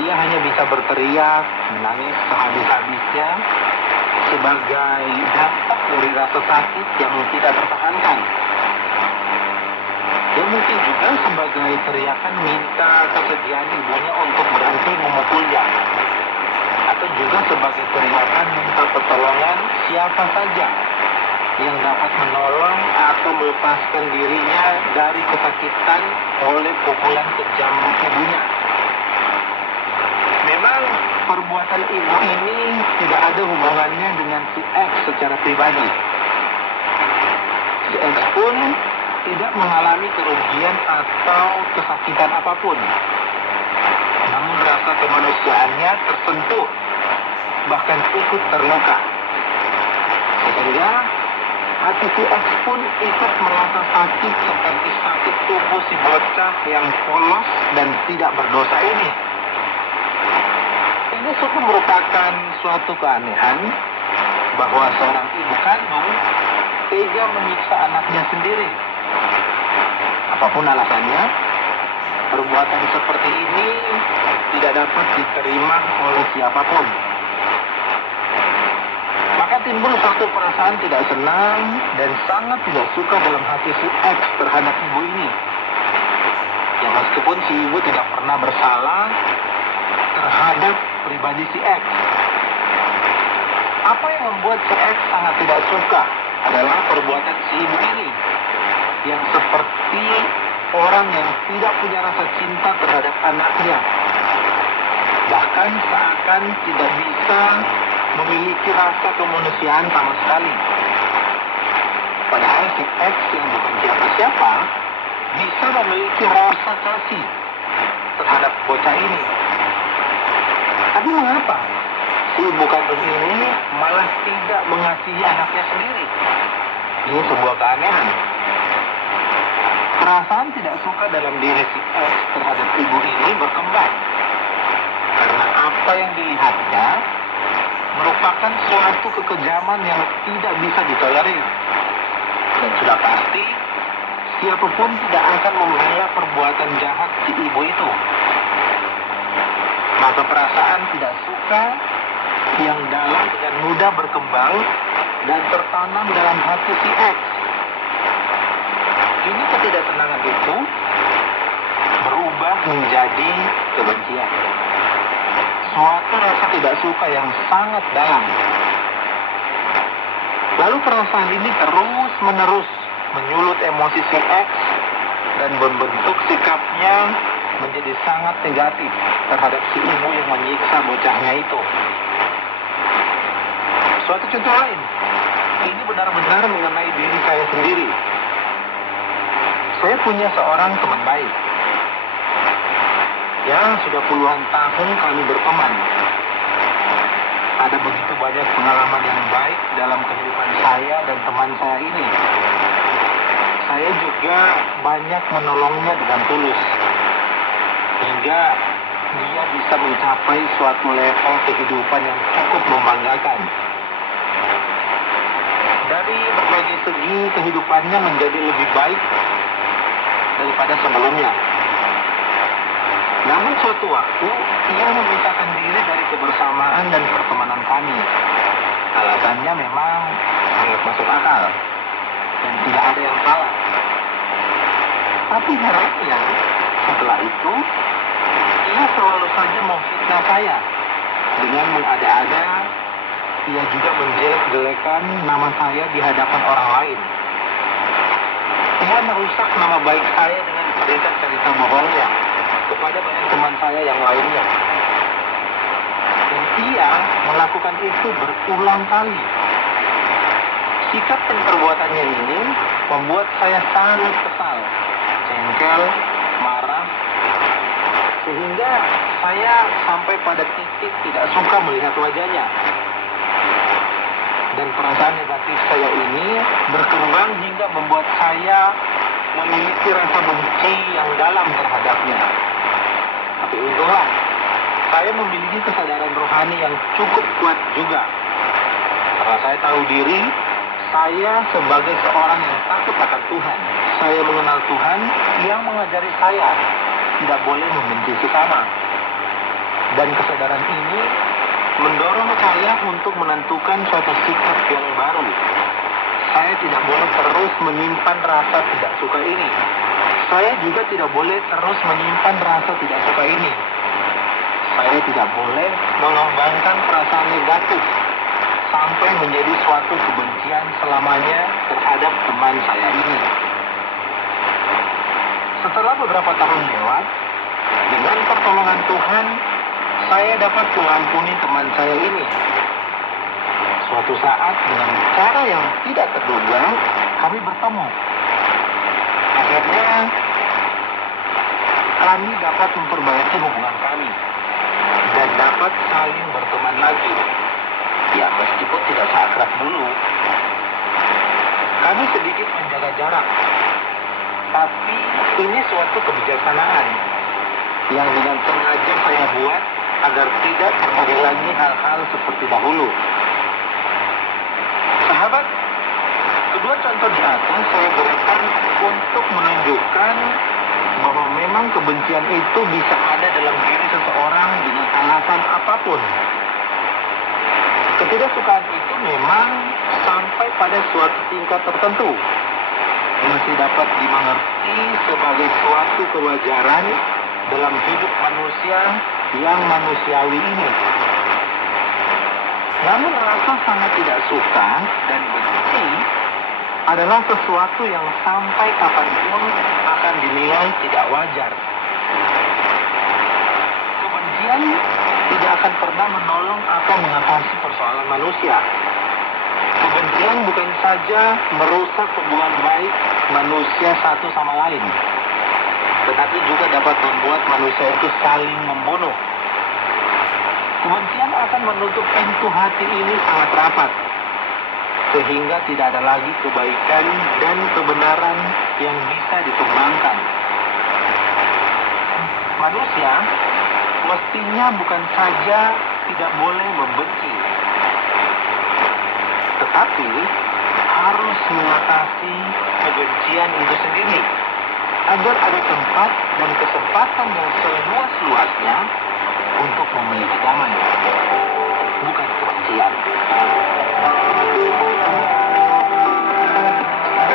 Dia hanya bisa berteriak, menangis sehabis-habisnya sebagai dampak dari rasa sakit yang tidak tertahankan. Dan mungkin juga sebagai teriakan minta kesediaan ibunya untuk berhenti memukulnya. Atau juga sebagai teriakan minta pertolongan siapa saja yang dapat menolong atau melepaskan dirinya dari kesakitan oleh pukulan kejam ibunya. Memang perbuatan ibu ini tidak ada hubungannya dengan si X secara pribadi. Si X pun tidak mengalami kerugian atau kesakitan apapun. Namun rasa kemanusiaannya tersentuh, bahkan ikut terluka. Sehingga hati si X pun ikut merasa sakit seperti sakit tubuh si bocah yang polos dan tidak berdosa ini. Ini sungguh merupakan suatu keanehan bahwa seorang ibu kandung tega menyiksa anaknya sendiri. Apapun alasannya, perbuatan seperti ini tidak dapat diterima oleh siapapun. Maka timbul suatu perasaan tidak senang dan sangat tidak suka dalam hati si X terhadap ibu ini. Yang meskipun si ibu tidak pernah bersalah terhadap pribadi si X. Apa yang membuat si X sangat tidak suka adalah perbuatan si ibu ini, yang seperti orang yang tidak punya rasa cinta terhadap anaknya. Bahkan seakan tidak bisa memiliki rasa kemanusiaan sama sekali. Padahal si X yang bukan siapa-siapa bisa memiliki rasa kasih terhadap bocah ini. Tapi mengapa si ibu kandung ini malah tidak mengasihi anaknya sendiri? Ini sebuah keanehan. Perasaan tidak suka dalam diri si X terhadap ibu ini berkembang. Karena apa yang dilihatnya merupakan suatu kekejaman yang tidak bisa ditolerir. Dan sudah pasti, siapapun tidak akan membela perbuatan jahat si ibu itu. Maka perasaan tidak suka yang dalam dengan mudah berkembang dan tertanam dalam hati si X. Ini ketidaksenangan itu berubah menjadi kebencian. Suatu rasa tidak suka yang sangat dalam. Lalu perasaan ini terus-menerus menyulut emosi si X dan membentuk sikapnya menjadi sangat negatif terhadap si ibu yang menyiksa bocahnya itu. Suatu contoh lain, ini benar-benar mengenai diri saya sendiri. Saya punya seorang teman baik yang sudah puluhan tahun kami berteman. Ada begitu banyak pengalaman yang baik dalam kehidupan saya dan teman saya ini. Saya juga banyak menolongnya dengan tulus, hingga dia bisa mencapai suatu level kehidupan yang cukup membanggakan. Dari berbagai segi kehidupannya menjadi lebih baik daripada sebelumnya. Namun suatu waktu ia memisahkan diri dari kebersamaan dan pertemanan kami. Alasannya memang sangat masuk akal dan tidak ada yang salah. Tapi herannya setelah itu ia selalu saja memfitnah saya dengan mengada-ada. Ia juga menjelek-jelekan nama saya di hadapan orang lain. Ia merusak nama baik saya dengan cerita-cerita bohongnya kepada banyak teman saya yang lainnya. Dan ia melakukan itu berulang kali. Sikap dan perbuatannya ini membuat saya sangat kesal, jengkel, marah, sehingga saya sampai pada titik tidak suka melihat wajahnya. Dan perasaan negatif saya ini berkembang hingga membuat saya memiliki rasa benci yang dalam terhadapnya. Tapi untunglah, saya memiliki kesadaran rohani yang cukup kuat juga. Karena saya tahu diri, saya sebagai seorang yang takut akan Tuhan. Saya mengenal Tuhan yang mengajari saya tidak boleh membenci sesama. Dan kesadaran ini mendorong saya untuk menentukan suatu sikap yang baru. Saya tidak boleh terus menyimpan rasa tidak suka ini. Saya juga tidak boleh terus menyimpan rasa tidak suka ini. Saya tidak boleh mengembangkan perasaan negatif sampai menjadi suatu kebencian selamanya terhadap teman saya ini. Setelah beberapa tahun lewat, dengan pertolongan Tuhan, saya dapat mengampuni teman saya ini. Suatu saat dengan cara yang tidak terduga, kami bertemu. Akhirnya, kami dapat memperbaiki hubungan kami dan dapat saling berteman lagi. Ya, meskipun tidak seakrab dulu. Kami sedikit menjaga jarak, tapi ini suatu kebijaksanaan yang dengan sengaja saya buat agar tidak terjadi lagi hal-hal seperti dahulu. Sahabat, kedua contoh di atas saya berikan untuk menunjukkan bahwa memang kebencian itu bisa ada dalam diri seseorang dengan alasan apapun. Ketidaksukaan itu memang sampai pada suatu tingkat tertentu masih dapat dimengerti sebagai suatu kewajaran dalam hidup manusia yang manusiawi ini. Namun rasa sangat tidak suka dan benci adalah sesuatu yang sampai kapanpun akan dinilai tidak wajar. Kebencian tidak akan pernah menolong atau mengatasi persoalan manusia. Kebencian bukan saja merusak hubungan baik manusia satu sama lain, tetapi juga dapat membuat manusia itu saling membunuh. Kebencian akan menutup pintu hati ini sangat rapat, sehingga tidak ada lagi kebaikan dan kebenaran yang bisa dikembangkan. Manusia mestinya bukan saja tidak boleh membenci, tetapi harus mengatasi kebencian itu sendiri, agar ada tempat dan kesempatan yang seluas-luasnya untuk memiliki damai, bukan kebencian.